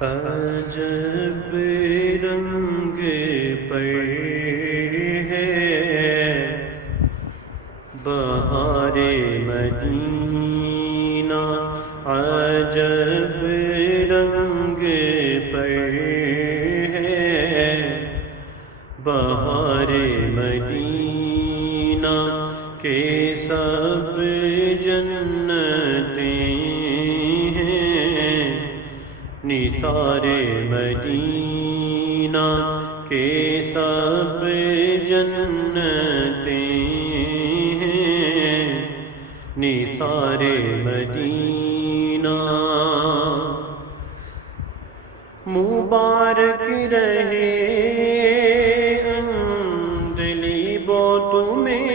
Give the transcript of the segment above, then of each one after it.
عجب رنگ پر ہے بہار مدینہ، عجب رنگ پر ہے بہار مدینہ کے سب جنتیں ہیں، نثار مدینہ کے سب جنتیں ہیں، نثار مدینہ۔ مبارک رہے اندلی بوت میں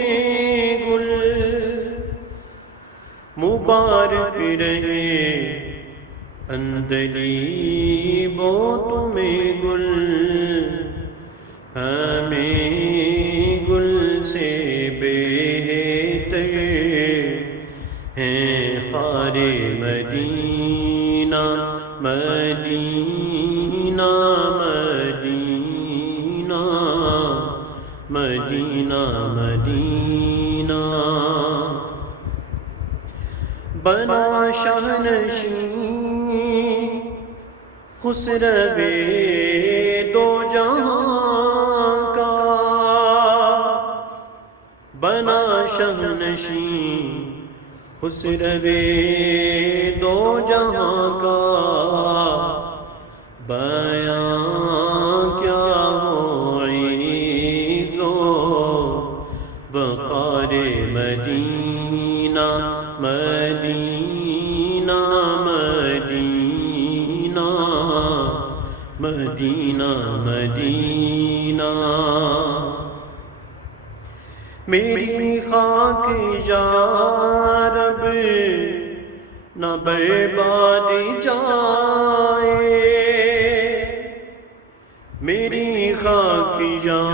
گل، مبارک رہے اندلی بوت میں گل، ہمیں گل سے بہتر ہیں خار مدینہ، مدینہ مدینہ مدینہ مدینہ۔ بنا شاہنشین خسرو دو جہاں کا، بنا شاہنشین خسرو دو جہاں کا، بیاں کیا ہو عز و وقار مدینہ، مدینہ مدینہ مدینہ مدینہ۔ میری خاک یا رب نہ برباد جائے، میری خاک یا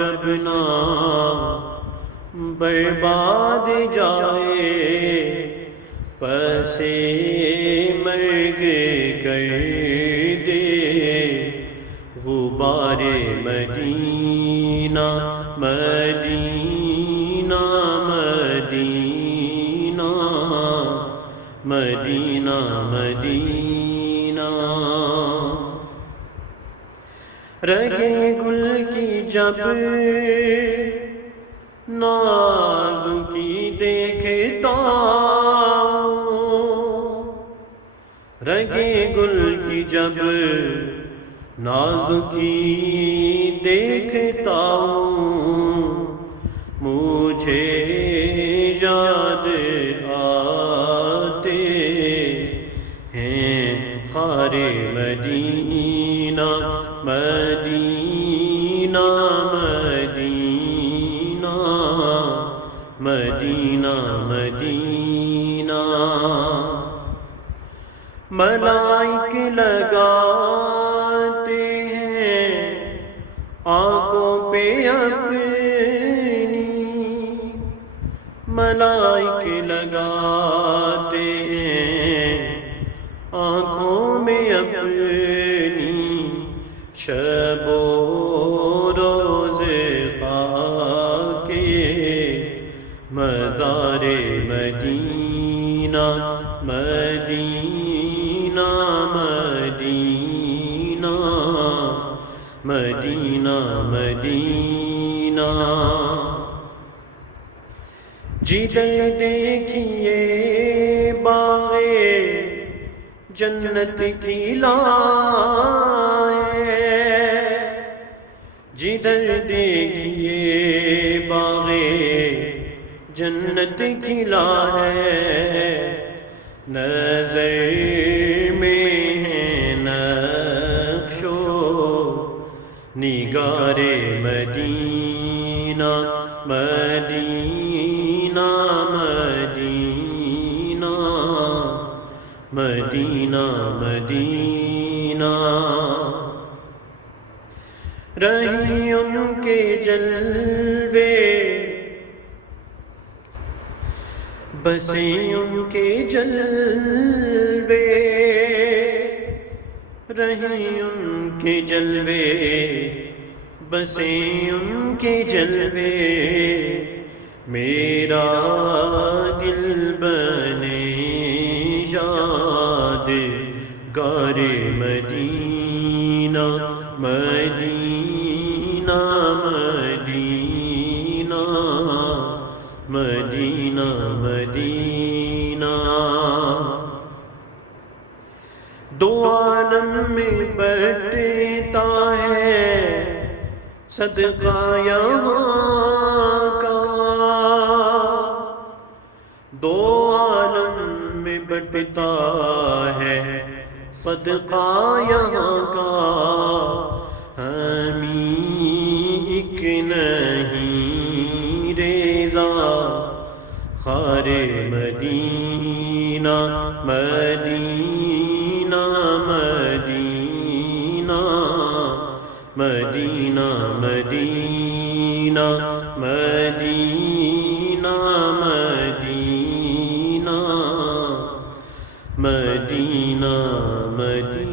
رب نہ برباد جائے، پس مرگ کر دے غبار مدینہ، مدینہ مدینہ مدینہ مدینہ۔ رگے گل کی جب نازکی دیکھتا ہوں، رگے گل کی جب نازکی دیکھتا ہوں، مجھے یاد آتے ہیں خار مدینہ، مدینہ مدینہ مدینہ مدینہ۔ ملائک لگاتے ہیں آنکھوں پہ اپنی، ملائک لگاتے ہیں آنکھوں میں اپنی، شب و روز خاک مزار مدینہ، مدینہ مدینہ مدینہ مدینہ۔ جدھر دیکھیے باغ جنت کھلا ہے، جدھر دیکھیے باغ جنت کھلا ہے، نظر میں ہے نقش و نگار مدینہ، مدینہ مدینہ مدینہ مدینہ۔ رہی ان کے جلوے بسیں ان کے جلوے، رہے ان کے جلوے بسے ان کے جلوے میرا دل بنے یاد گار مدینہ مدینہ مدینہ مدینہ مدینہ دو عالم میں بٹتا ہے صدقہ یہاں کا دو عالم میں بٹتا ہے صدقہ یہاں کا ہمیں ایک نہیں ریزا خار مدینہ مدینہ مدینہ مدینہ مدینہ مدینہ مدینہ مدینہ مدینہ